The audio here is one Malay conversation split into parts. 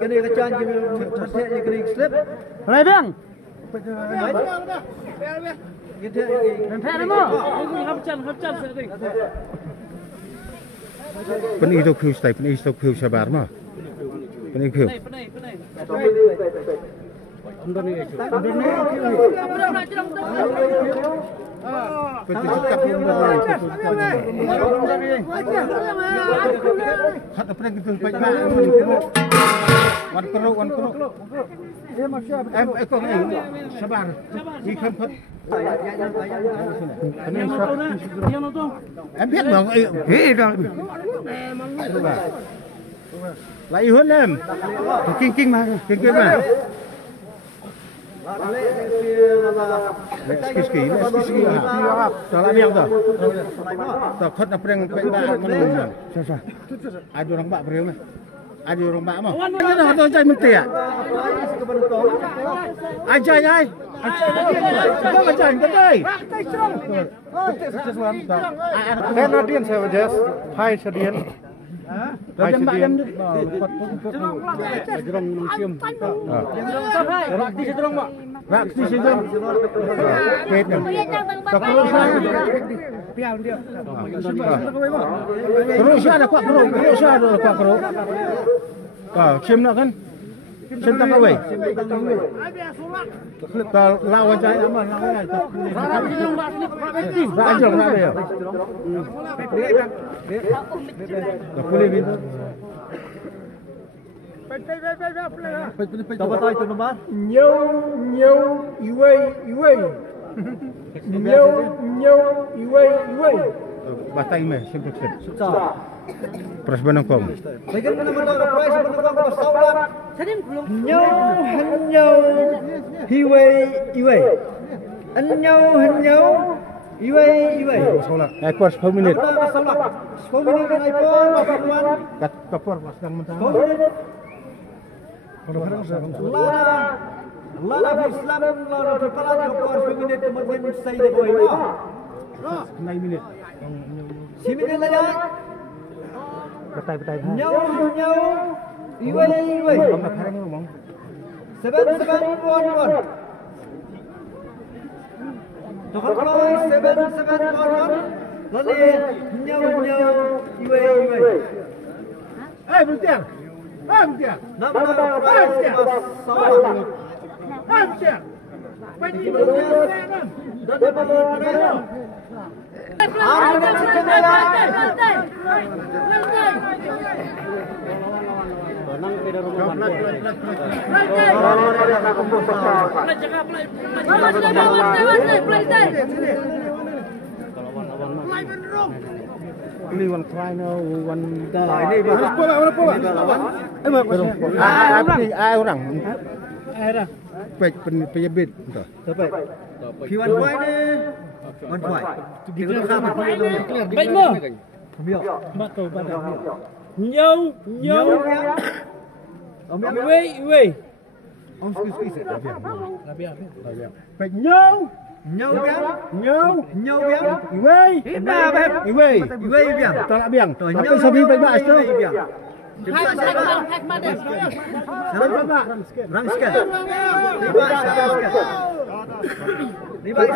Cái này cái chân cái cái slip. Này bang. Penito kêu stay, penito kêu sabar mah. Penito kêu. Hat apa yang kita baca? Wan keruk. Ekor ni sabar. Ikan pet. Em biết mà ghê rồi. Lại hơn em. Kinh mà. Ski. Salah biang dah. Takut apa yang baca mana? Sasa. Ada orang baca beriang mah. Ada orang baca mah. Ada orang cai menteri ah. Ajai. Ajai kedai. Canadian savages. Hai sedian. Hai sedian. Jerong museum. Rakti jerong mak. Rakti jerong. Pet kan. Takut piau dia. Terus ada kuat keruk. Cium nak kan? Cium tak kawai. Kalau lawan cai aman lawan. Rajol nak dia. Tak boleh bintu. Tao tay từ nó Nhiều iway. Iway. Batai meh, simpel. Susah. Pras banangkong. Bagaimana mana mana orang price mana orang bersaudara. Sadim belum. Henyau. Iway. Henyau. Iway. Ekor 10 minit. 10 minit kan iPhone, kawan. Kapor pas sedang mentah. Lala Islam lala terpala di kapor 10 minit kemudian saya dah boy. 9 minit. 10 minit lagi. Betai. Nyau. Iway. Kamu nak hari ni ngomong. 711. Tukar price 711. Lalu nyau. Iway. Bertiang. Nama price sama. Ini one cry no one. Ini bola. Orang. Pek penyebit. Kiwan kuai ni. Wan kuai. Kita nak apa? Baik mo. Biar. Bato. Nhau. Iway. Om squeeze. Pek nyau. Nyau biar. Iway. Iway biar. Tak biang. Tapi sabi pek bas tu. Hak madem. Rang sikit. Libat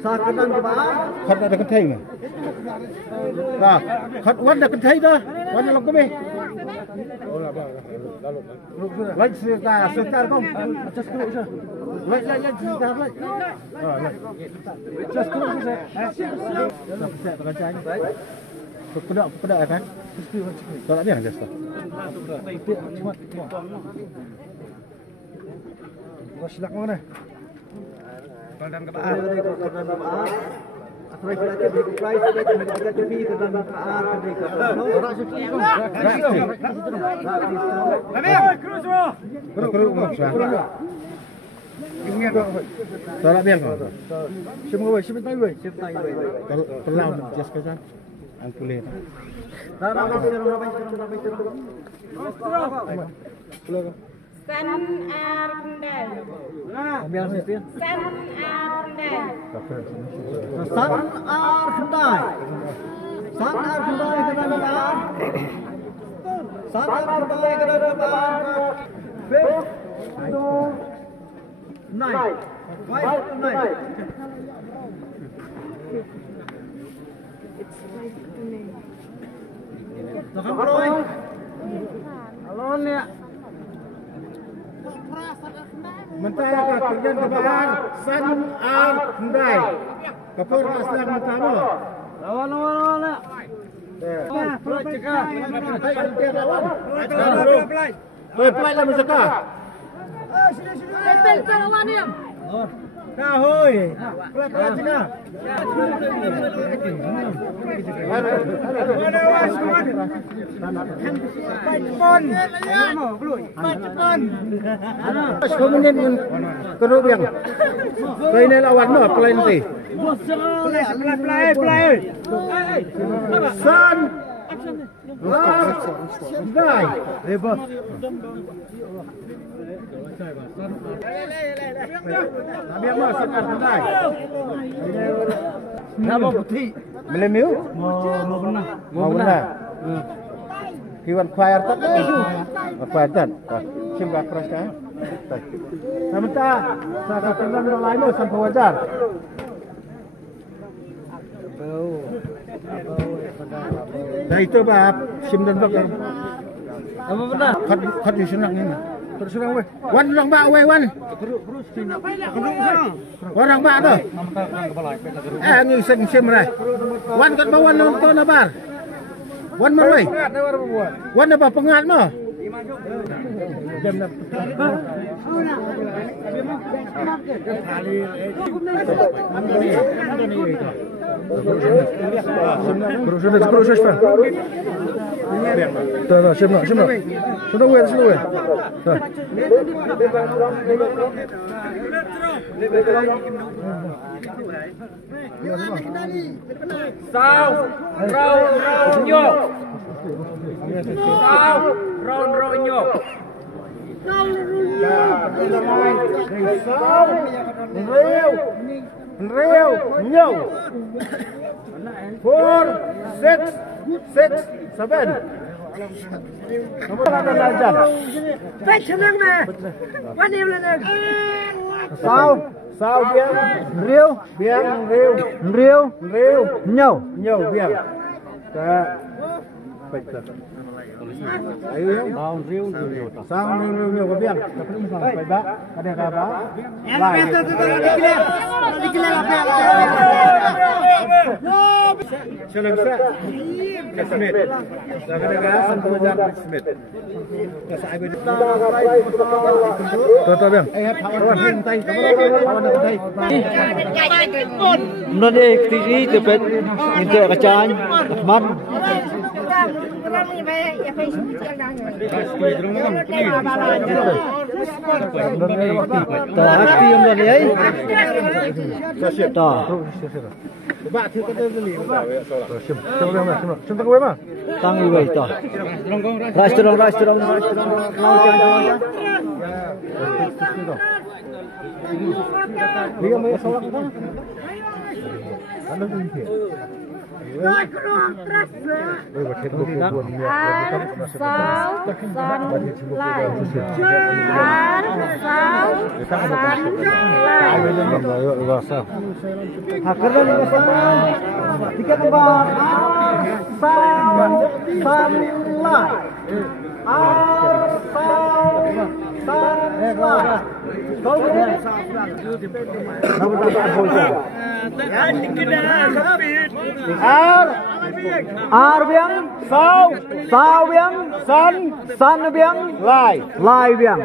Sakanan ke bawah. Khat ada kentai ni. Khat wan ada kentai dah. Wan yang lokome. Lagi sekitar kom. Atas kru je. Lagi sekitar lagi. Atas kru je. Siap terkancang. Pedak kan? Tak dia just. Silak mana? Kelantan ke bawah. Tolak biang kau. Terlalu jas kerja. Angkulet. San Air Kendal. San Air Kendal. San Air Kendal. San Air Kendal ke dalam air. San Air Kendal ke dalam air. Five to nine. Five to nine. Nakam Roy. Alon ya. Mentara kerjaan kebahan San Ar Kendai. Kapur asal pertama. Lawan. Play lah musaka. Tempel ke lawan dia. Kahoi. Play cina. Kemudian keruk yang play ni lawan no play nanti. Play. San Ar Kendai. Bos. Biar mas San Ar Kendai. Nama putih. Melemiu? Mau benar. Kiwan choir tak? Choir tak? Sim gak keras kan? Sementara saya kenal orang lain tu sampai wajar. Dah itu bab sim dan bab. Apa benar? Kat di senang ni. Terus senang weh. Wan orang bak weh wan. Orang bak tu. Ni sim rai. Wan kat bawah nonton abar. Wan mana weh? Wan apa pengat mah? Jam dah. Terus pak. Dah, siap. Sudah weh. Dah. Sao, rau nhok. Sao, rau nhok. Real, nyaw. 4, 6, 7. Nombor ada lancar. Baik senang mah. Wan dia benar. Sao biang, riu, nyaw, biang. Tak. Baik. Ayo yang. Sao riu, nyaw biang. Baik bak. Ada apa? Baik. Dikilap apa? Senang tak? Smith. Jangan sampai jangan Smith. Tuh biang. Kawan hentai. Kawan hentai. Nó đi tí từ bên nhìn tựa cả trái mắt. Tờ hati em rồi đấy. Tờ. Bạn thứ cái tên gì? Chúng ta quên mà. Tăng như vậy tờ. Restaurant. Dia mai solat dah. Anda ni. Rồi con trắc rồi. Sao san lại. Hakarnya ni sama. Tiga nombor. San lai. Kau ni. Ar biang, sao biang, san biang, lai biang.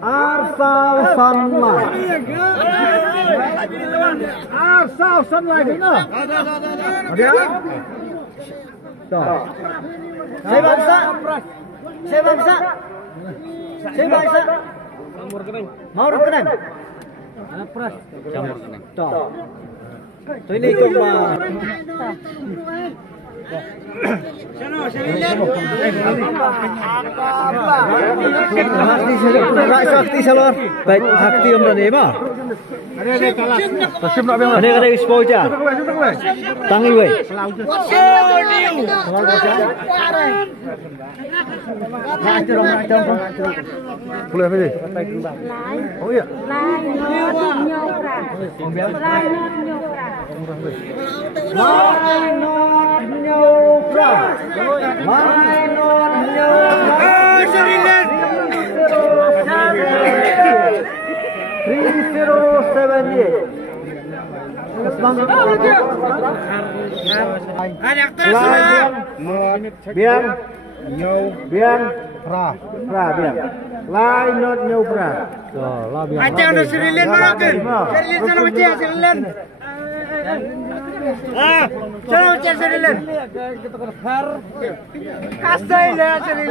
Arsal Sunlight. Arsal Sunlight itu. Ada? Tuh. Saya bangsa. Saya bangsa. Saya bangsa. Maur keren. Pras. Tuh. Tuh ini ikut mah. Sakti salor. Baik sakti om tadi mah. Ada exposure. Tangi we. Boleh apa ni? Oh iya. Biang, biang, pra, biang. Lain not nyau pra. Macam ada Sri mana kan? Sri sana macam Sri Chalo macam Sri Kasai lah Sri